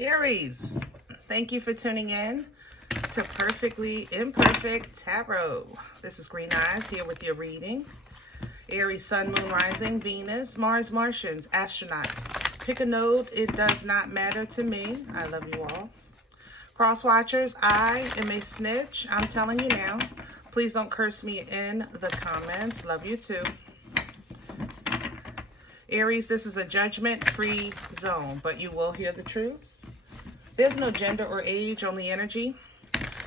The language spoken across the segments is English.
Aries, thank you for tuning in to Perfectly Imperfect Tarot. This is Green Eyes here with your reading. Aries, Sun, Moon, Rising, Venus, Mars, Martians, astronauts. Pick a node. It does not matter to me. I love you all. Cross watchers, I am a snitch. I'm telling you now. Please don't curse me in the comments. Love you too. Aries, this is a judgment-free zone, but you will hear the truth. There's no gender or age, only energy.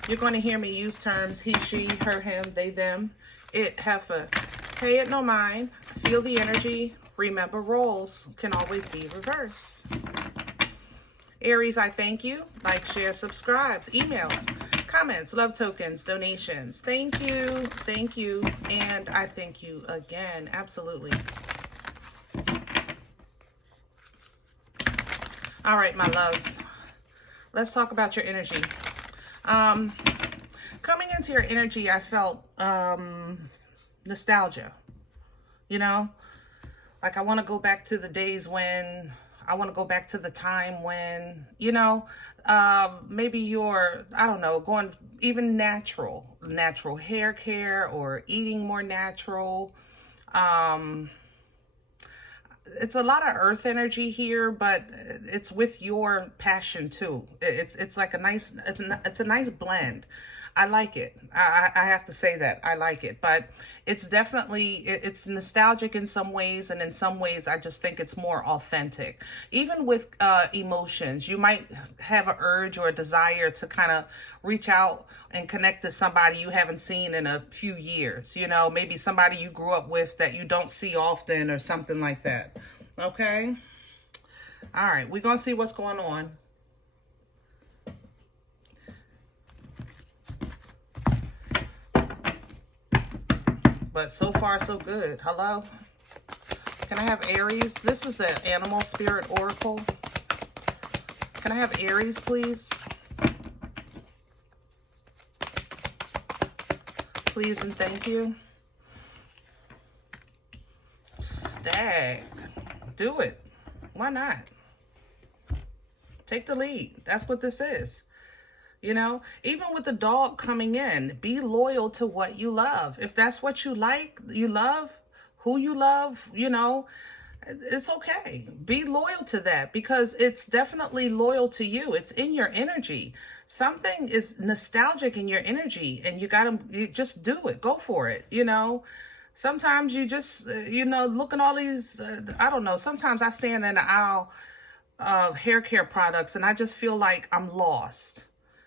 You're going to hear me use terms he, she, her, him, they, them, it, heifer. Pay it no mind. Feel the energy. Remember, roles can always be reversed. Aries, I thank you. Like, share, subscribes, emails, comments, love tokens, donations. Thank you, and I thank you again. Absolutely. All right, my loves. Let's talk about your energy. Coming into your energy, I felt nostalgia. You know, like I want to go back to the days when, I want to go back to the time when, you know, maybe you're, I don't know, going even natural hair care or eating more natural. It's a lot of earth energy here, but it's with your passion too. It's like it's a nice blend. I like it. I have to say that I like it, but it's definitely, it's nostalgic in some ways. And in some ways, I just think it's more authentic. Even with emotions, you might have an urge or a desire to kind of reach out and connect to somebody you haven't seen in a few years. You know, maybe somebody you grew up with that you don't see often or something like that. Okay. All right. We're going to see what's going on. But so far, so good. Hello? Can I have Aries? This is the Animal Spirit Oracle. Can I have Aries, please? Please and thank you. Stag. Do it. Why not? Take the lead. That's what this is. You know, even with the dog coming in, be loyal to what you love. If that's what you like, you love, who you love, you know, it's okay. Be loyal to that because it's definitely loyal to you. It's in your energy. Something is nostalgic in your energy and you just do it. Go for it. You know, sometimes you just, you know, look at all these, I don't know. Sometimes I stand in the aisle of hair care products and I just feel like I'm lost.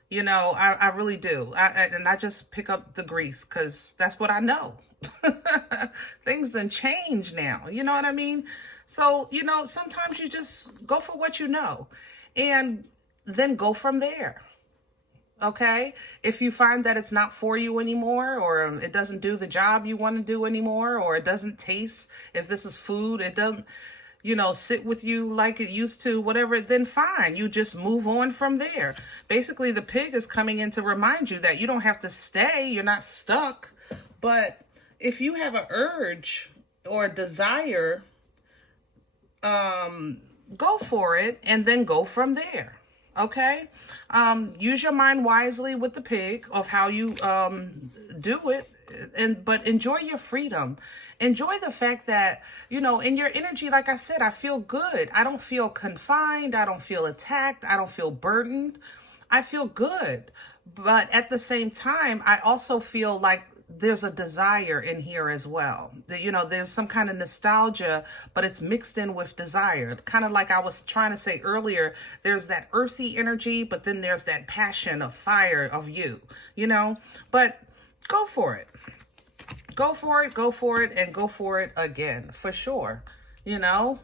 You know, I really do. And I just pick up the grease because that's what I know. Things done change now. You know what I mean? So, you know, sometimes you just go for what you know and then go from there. Okay? If you find that it's not for you anymore or it doesn't do the job you want to do anymore or it doesn't taste, if this is food, it doesn't, you know, sit with you like it used to, whatever, then fine. You just move on from there. Basically, the pig is coming in to remind you that you don't have to stay. You're not stuck. But if you have an urge or a desire, go for it and then go from there. Okay? Use your mind wisely with the pig of how you do it. But enjoy your freedom. Enjoy the fact that, you know, in your energy, like I said, I feel good. I don't feel confined. I don't feel attacked. I don't feel burdened. I feel good. But at the same time, I also feel like there's a desire in here as well. You know, there's some kind of nostalgia, but it's mixed in with desire. Kind of like I was trying to say earlier, there's that earthy energy, but then there's that passion of fire of you, you know, but go for it. Go for it, and go for it again, for sure. You know,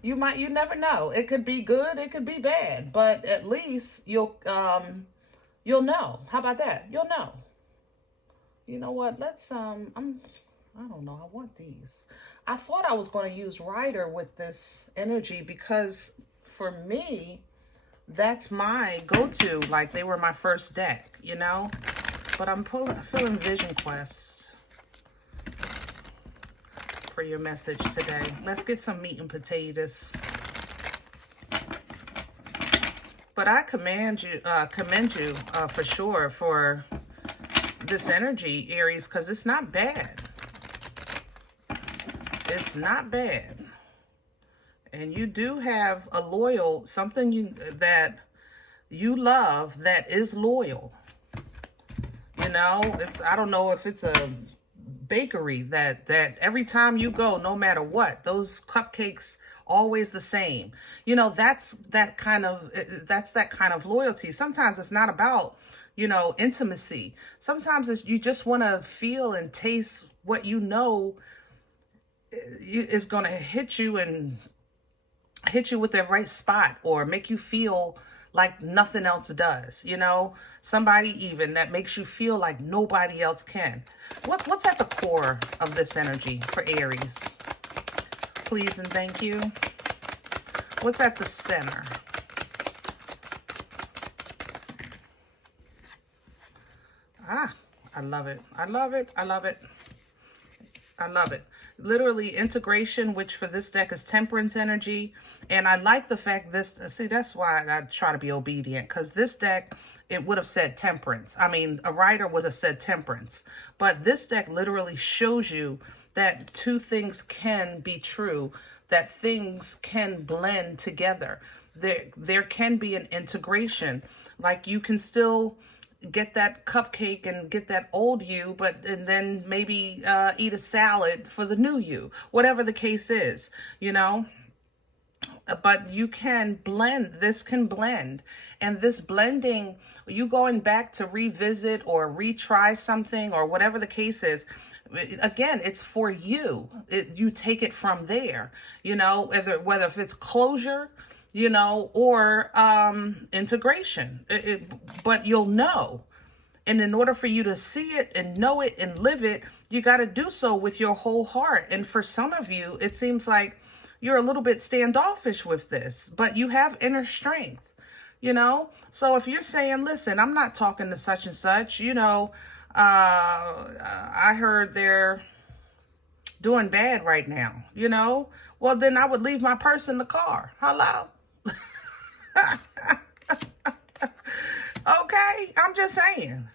you never know. It could be good, it could be bad, but at least you'll know. How about that? You'll know. You know what? Let's, I don't know. I want these. I thought I was going to use Rider with this energy because for me, that's my go-to. Like they were my first deck, you know? But I'm feeling Vision Quest for your message today. Let's get some meat and potatoes. But I commend you for sure for this energy, Aries, because it's not bad. It's not bad. And you do have a loyal, something that you love that is loyal. You know, I don't know if it's a bakery that every time you go, no matter what, those cupcakes always the same. You know, that's that kind of loyalty. Sometimes it's not about, you know, intimacy. Sometimes it's you just want to feel and taste what you know is going to hit you with the right spot, or make you feel like nothing else does. You know, somebody even that makes you feel like nobody else can. What's at the core of this energy for Aries? Please and thank you. What's at the center? Ah, I love it. I love it. I love it. I love it. Literally integration, which for this deck is temperance energy. And I like the fact that's why I try to be obedient, because this deck, it would have said temperance. I mean, a writer would have said temperance. But this deck literally shows you that two things can be true, that things can blend together. There can be an integration. Like you can still get that cupcake and get that old you, and then maybe eat a salad for the new you, whatever the case is, you know. But you can blend, this can blend. And this blending, you going back to revisit or retry something or whatever the case is, again, it's for you. You take it from there, you know, whether if it's closure, you know, or integration. But you'll know. And in order for you to see it and know it and live it, you got to do so with your whole heart. And for some of you, it seems like you're a little bit standoffish with this, but you have inner strength, you know? So if you're saying, listen, I'm not talking to such and such, you know, I heard they're doing bad right now, you know? Well, then I would leave my purse in the car. Hello? Okay, I'm just saying.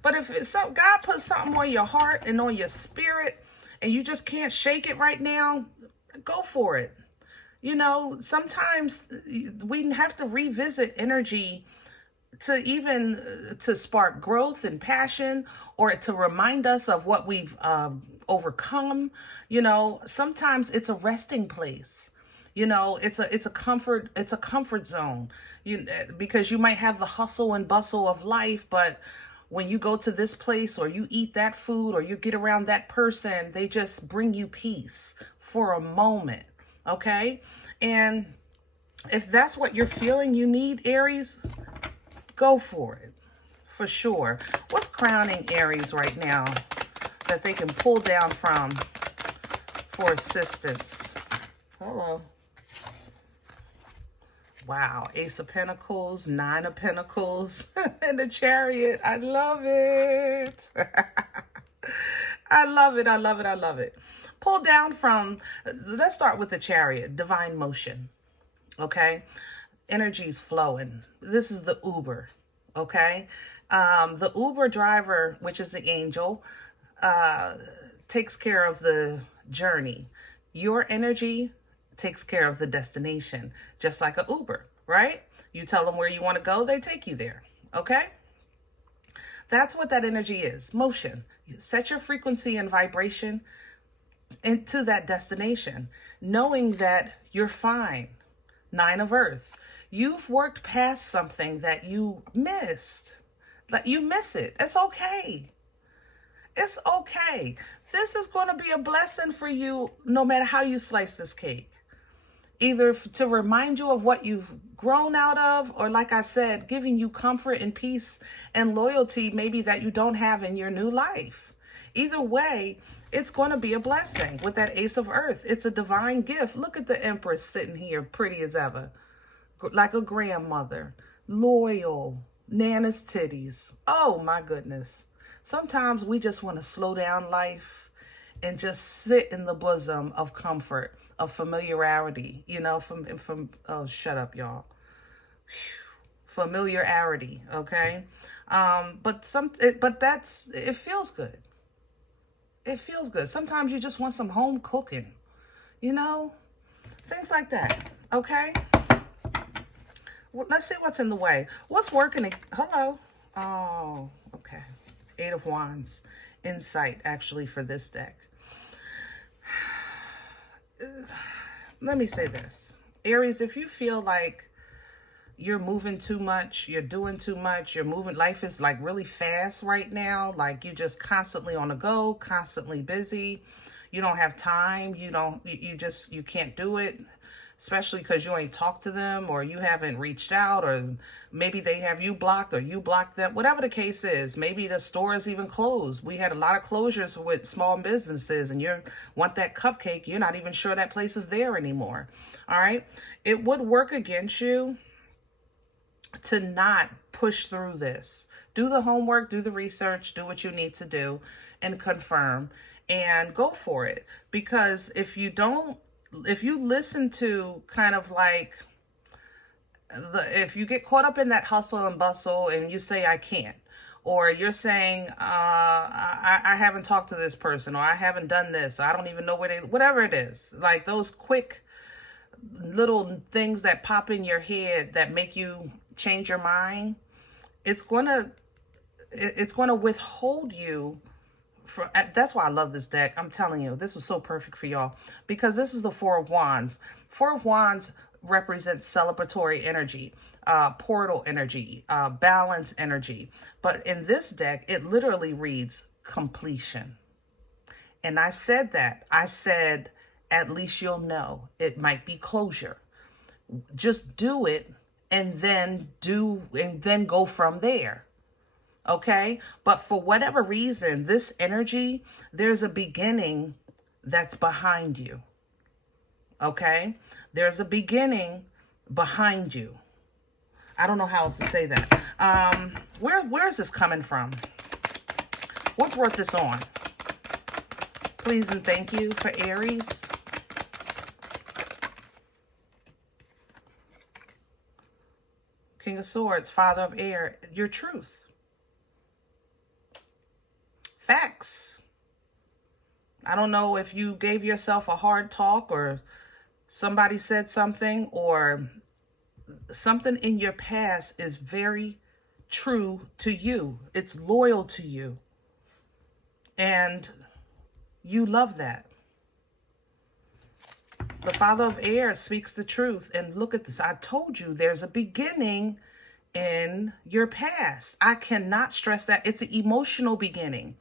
But if it's so, God put something on your heart and on your spirit, and you just can't shake it right now, go for it. You know, sometimes we have to revisit energy to spark growth and passion, or to remind us of what we've overcome. You know, sometimes it's a resting place. You know, it's a comfort zone. Because you might have the hustle and bustle of life, but when you go to this place or you eat that food or you get around that person, they just bring you peace for a moment. Okay? And if that's what you're feeling you need, Aries, go for it. For sure. What's crowning Aries right now that they can pull down from for assistance? Hello. Wow, Ace of Pentacles, Nine of Pentacles, and the Chariot. I love it. I love it, I love it, I love it. Pull down from, let's start with the Chariot, divine motion, okay? Energy's flowing. This is the Uber, okay? The Uber driver, which is the angel, takes care of the journey. Your energy takes care of the destination, just like a Uber, right? You tell them where you want to go, they take you there, okay? That's what that energy is, motion. You set your frequency and vibration into that destination, knowing that you're fine. Nine of Earth. You've worked past something that you missed. Like you miss it. It's okay. It's okay. This is going to be a blessing for you no matter how you slice this cake. Either to remind you of what you've grown out of, or like I said, giving you comfort and peace and loyalty maybe that you don't have in your new life. Either way, it's going to be a blessing with that Ace of Earth. It's a divine gift. Look at the Empress sitting here, pretty as ever, like a grandmother, loyal, Nana's titties. Oh my goodness. Sometimes we just want to slow down life and just sit in the bosom of comfort, of familiarity, you know, from oh, shut up, y'all. familiarity, okay? But it feels good. It feels good. Sometimes you just want some home cooking, you know? Things like that, okay? Well, let's see what's in the way. What's working? Hello? Oh, okay. 8 of Wands. Insight, actually, for this deck. Let me say this. Aries, if you feel like you're moving too much, you're doing too much, you're moving, life is like really fast right now, like you just constantly on the go, constantly busy, you don't have time, you can't do it, especially because you ain't talked to them, or you haven't reached out, or maybe they have you blocked, or you blocked them, whatever the case is. Maybe the store is even closed. We had a lot of closures with small businesses, and you want that cupcake, you're not even sure that place is there anymore. All right, it would work against you to not push through this. Do the homework, do the research, do what you need to do, and confirm, and go for it. Because if you listen to kind of like, if you get caught up in that hustle and bustle and you say, I can't, or you're saying, I haven't talked to this person, or I haven't done this, or I don't even know whatever it is, like those quick little things that pop in your head that make you change your mind, it's gonna withhold you from. That's why I love this deck. I'm telling you, this was so perfect for y'all, because this is the 4 of Wands. 4 of Wands represents celebratory energy, portal energy, balance energy. But in this deck, it literally reads completion. And I said at least you'll know. It might be closure. Just do it, and then go from there. Okay? But for whatever reason, this energy, there's a beginning that's behind you. Okay? There's a beginning behind you. I don't know how else to say that. Where is this coming from? What brought this on? Please and thank you for Aries. King of Swords, Father of Air, your truth. Facts. I don't know if you gave yourself a hard talk, or somebody said something, or something in your past is very true to you. It's loyal to you. And you love that. The Father of Air speaks the truth. And look at this. I told you there's a beginning in your past. I cannot stress that. It's an emotional beginning.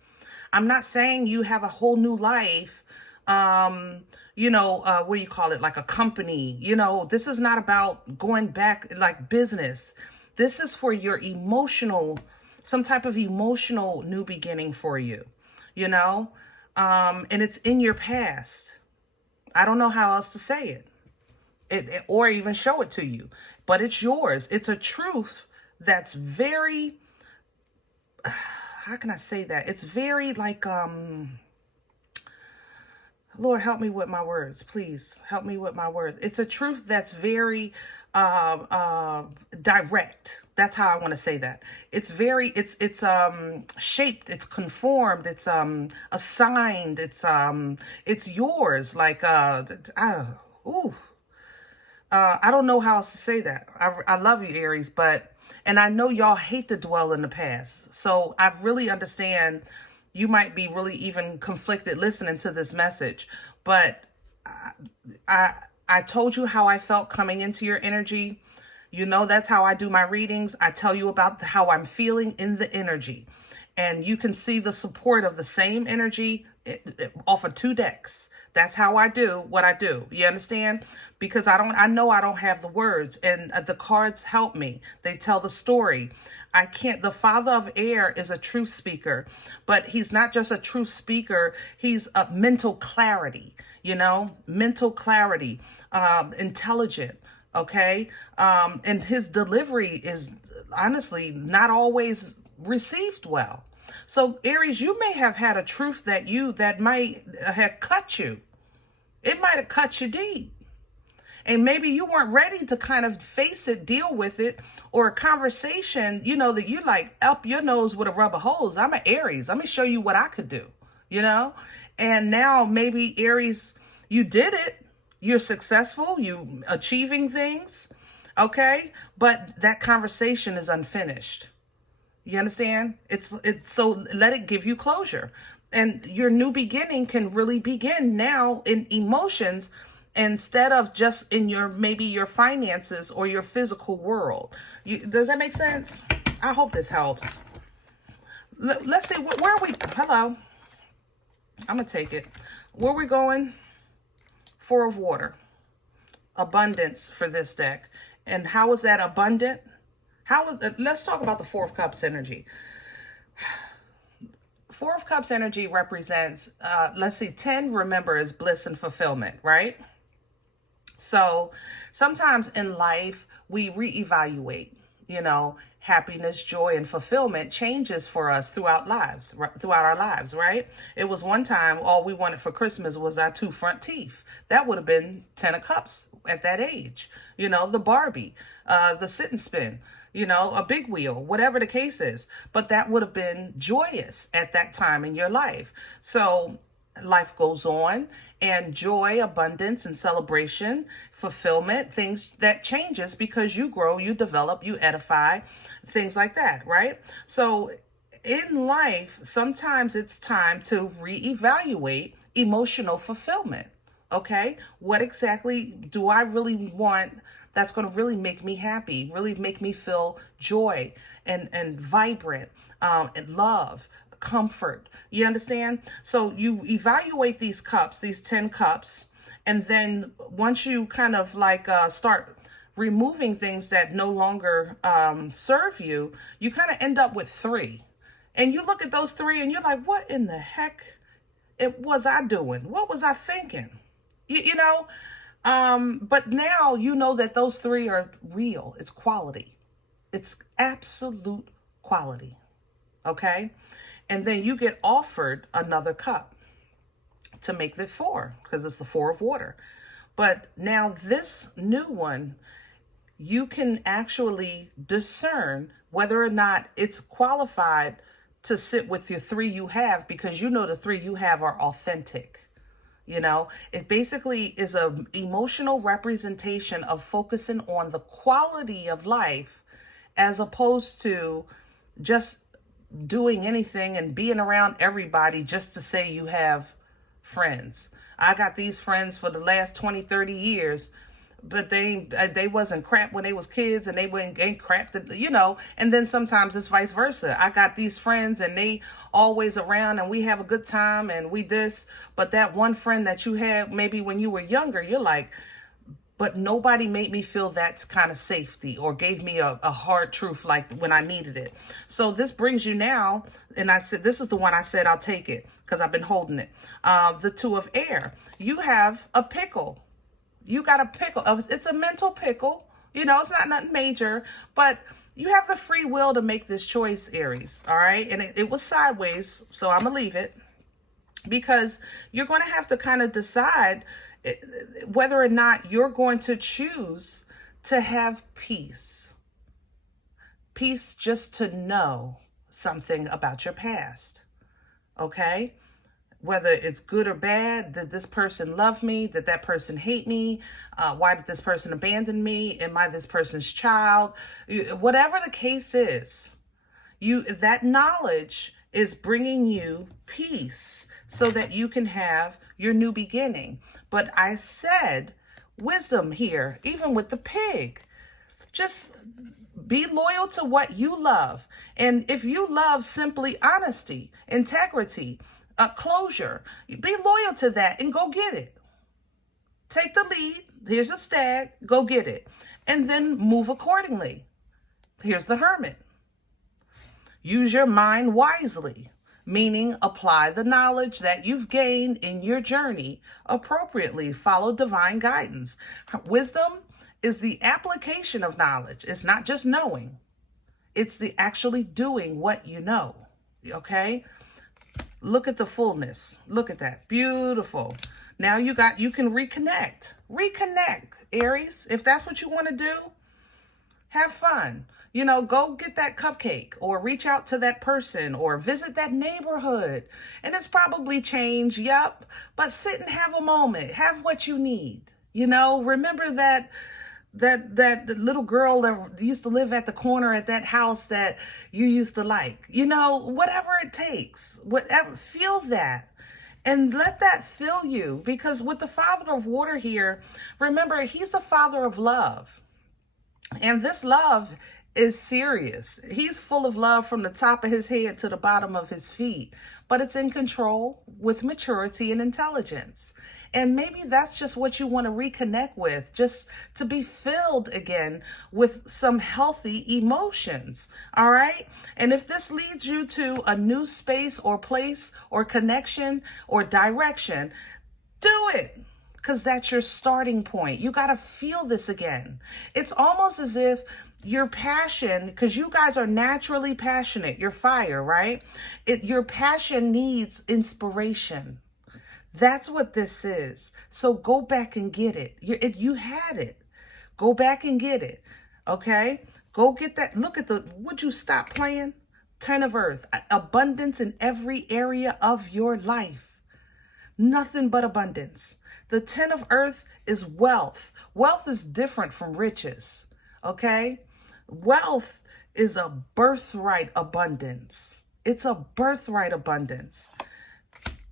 I'm not saying you have a whole new life, what do you call it? Like a company. This is not about going back like business. This is for your some type of emotional new beginning for you, and it's in your past. I don't know how else to say it, or even show it to you, but it's yours. It's a truth that's very, how can I say that? It's very like, Lord, help me with my words. Please help me with my words. It's a truth that's very direct. That's how I want to say that. It's very, it's shaped, it's conformed, it's assigned, it's yours. Like I don't know how else to say that. I love you, Aries, and I know y'all hate to dwell in the past. So I really understand you might be really even conflicted listening to this message, but I told you how I felt coming into your energy. That's how I do my readings. I tell you about how I'm feeling in the energy. And you can see the support of the same energy off of 2 decks. That's how I do what I do. You understand? Because I know I don't have the words, and the cards help me. They tell the story. I can't. The Father of Air is a truth speaker, but he's not just a truth speaker. He's a mental clarity, mental clarity, intelligent. Okay. And his delivery is honestly not always received well. So Aries, you may have had a truth that might have cut you. It might have cut you deep. And maybe you weren't ready to kind of face it, deal with it, or a conversation, you know, that you like up your nose with a rubber hose. I'm an Aries. Let me show you what I could do, you know? And now maybe Aries, you did it. You're successful. You achieving things. Okay. But that conversation is unfinished. You understand? It's so let it give you closure. And your new beginning can really begin now in emotions instead of just in your, maybe your finances or your physical world. Does that make sense? I hope this helps. Let's see, where are we? Hello. I'm going to take it. Where are we going? Four of Water. Abundance for this deck. And how is that abundant? Let's talk about the Four of Cups energy. Four of Cups energy represents, let's see, 10, remember, is bliss and fulfillment, right? So sometimes in life, we reevaluate, you know, happiness, joy, and fulfillment changes for us throughout our lives, right? It was one time, all we wanted for Christmas was our 2 front teeth. That would have been 10 of Cups at that age. You know, the Barbie, the sit and spin, you know, a big wheel, whatever the case is. But that would have been joyous at that time in your life. So life goes on, and joy, abundance, and celebration, fulfillment, things that changes because you grow, you develop, you edify, things like that, right? So in life, sometimes it's time to reevaluate emotional fulfillment. Okay, what exactly do I really want that's going to really make me happy, really make me feel joy and vibrant, and love, comfort. You understand? So you evaluate these cups, these 10 cups, and then once you kind of like start removing things that no longer serve you, you kind of end up with 3. And you look at those 3 and you're like, what in the heck was I doing? What was I thinking? You know, but now you know that those 3 are real. It's quality. It's absolute quality. Okay. And then you get offered another cup to make the 4, because it's the 4 of Water. But now this new one, you can actually discern whether or not it's qualified to sit with your 3 you have, because you know the 3 you have are authentic. You know, it basically is an emotional representation of focusing on the quality of life as opposed to just doing anything and being around everybody just to say you have friends. I got these friends for the last 20, 30 years, but they wasn't crap when they was kids, and they ain't crap, you know. And then sometimes it's vice versa. I got these friends and they always around and we have a good time and we this, but that one friend that you had maybe when you were younger, you're like, but nobody made me feel that kind of safety or gave me a hard truth like when I needed it. So this brings you now, and I said, this is the one I said I'll take it because I've been holding it. The 2 of Air. You have a pickle. You got a pickle. It's a mental pickle. You know, it's not nothing major, but you have the free will to make this choice, Aries. All right. And it was sideways, so I'm going to leave it, because you're going to have to kind of decide whether or not you're going to choose to have peace. Peace just to know something about your past. Okay. Whether it's good or bad, did this person love me? Did that person hate me? Why did this person abandon me? Am I this person's child? Whatever the case is, that knowledge is bringing you peace so that you can have your new beginning. But I said wisdom here, even with the pig. Just be loyal to what you love. And if you love simply honesty, integrity, closure, be loyal to that and go get it. Take the lead. Here's a stag. Go get it. And then move accordingly. Here's the Hermit. Use your mind wisely, meaning apply the knowledge that you've gained in your journey appropriately. Follow divine guidance. Wisdom is the application of knowledge. It's not just knowing. It's the actually doing what you know. Okay? Look at the fullness. Look at that. Beautiful. Now you can reconnect. Reconnect, Aries. If that's what you want to do, have fun. You know, go get that cupcake or reach out to that person or visit that neighborhood. And it's probably changed, yup, but sit and have a moment. Have what you need. You know, remember that little girl that used to live at the corner at that house that you used to like. You know, whatever it takes, whatever, feel that. And let that fill you, because with the Father of Water here, remember, he's the Father of love. And this love is serious. He's full of love from the top of his head to the bottom of his feet, but it's in control with maturity and intelligence. And maybe that's just what you want to reconnect with, just to be filled again with some healthy emotions. All right. And if this leads you to a new space or place or connection or direction, do it. Because that's your starting point. You got to feel this again. It's almost as if your passion, because you guys are naturally passionate, you're fire, right? Your passion needs inspiration. That's what this is. So go back and get it. You had it. Go back and get it. Okay? Go get that. Look at would you stop playing? Ten of Earth. Abundance in every area of your life. Nothing but abundance. The 10 of Earth is wealth. Wealth is different from riches, okay? Wealth is a birthright abundance. It's a birthright abundance.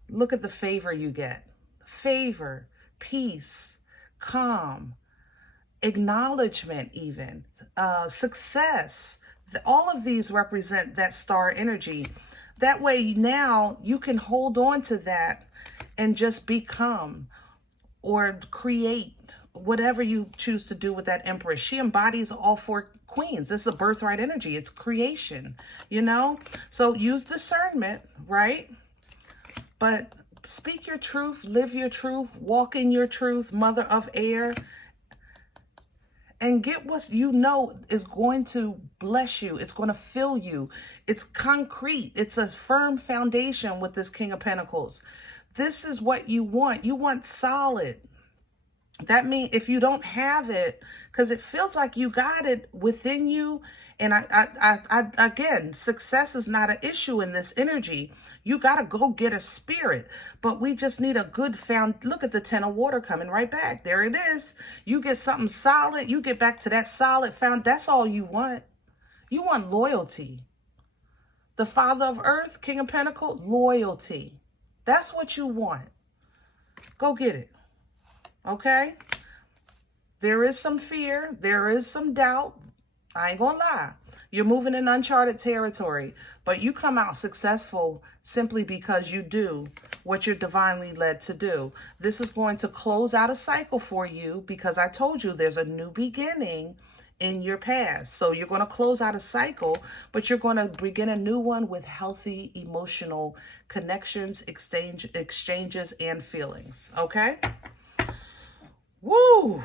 Look at the favor you get. Favor, peace, calm, acknowledgement even, success. All of these represent that star energy. That way now you can hold on to that and just become or create whatever you choose to do with that Empress. She embodies all four queens. This is a birthright energy. It's creation, you know? So use discernment, right? But speak your truth, live your truth, walk in your truth, mother of air, and get what you know is going to bless you. It's going to fill you. It's concrete. It's a firm foundation with this King of Pentacles. This is what you want. You want solid. That means if you don't have it, because it feels like you got it within you. And I again, success is not an issue in this energy. You got to go get a spirit, but we just need a good look at the 10 of Water coming right back. There it is. You get something solid. You get back to that solid that's all you want. You want loyalty. The Father of Earth, King of Pentacles, loyalty. That's what you want. Go get it. Okay? There is some fear. There is some doubt. I ain't gonna lie. You're moving in uncharted territory, but you come out successful simply because you do what you're divinely led to do. This is going to close out a cycle for you because I told you there's a new beginning in your past. So you're going to close out a cycle, but you're going to begin a new one with healthy emotional connections, exchanges, and feelings. Okay? Woo!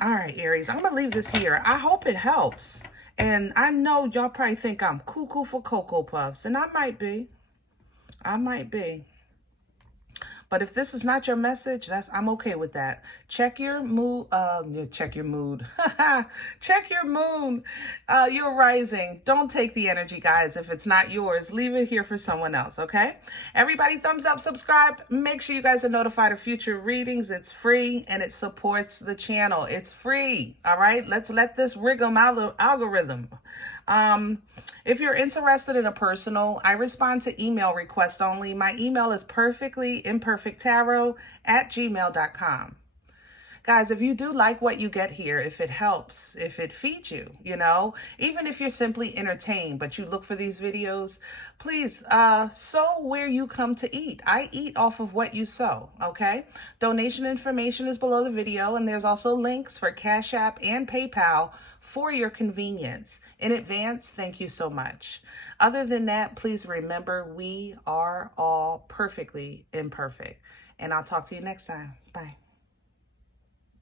All right, Aries, I'm going to leave this here. I hope it helps. And I know y'all probably think I'm cuckoo for Cocoa Puffs, and I might be. I might be. But if this is not your message, I'm okay with that. Check your mood. Check your mood. Check your moon. Your rising. Don't take the energy, guys. If it's not yours, leave it here for someone else, okay? Everybody, thumbs up, subscribe. Make sure you guys are notified of future readings. It's free, and it supports the channel. It's free, all right? Let's let this algorithm. If you're interested in a personal, I respond to email requests only. My email is perfectlyimperfecttarot@gmail.com. Guys, if you do like what you get here, if it helps, if it feeds you, you know, even if you're simply entertained, but you look for these videos, please sow where you come to eat. I eat off of what you sow, okay? Donation information is below the video, and there's also links for Cash App and PayPal for your convenience. In advance, thank you so much. Other than that, please remember we are all perfectly imperfect. And I'll talk to you next time. Bye.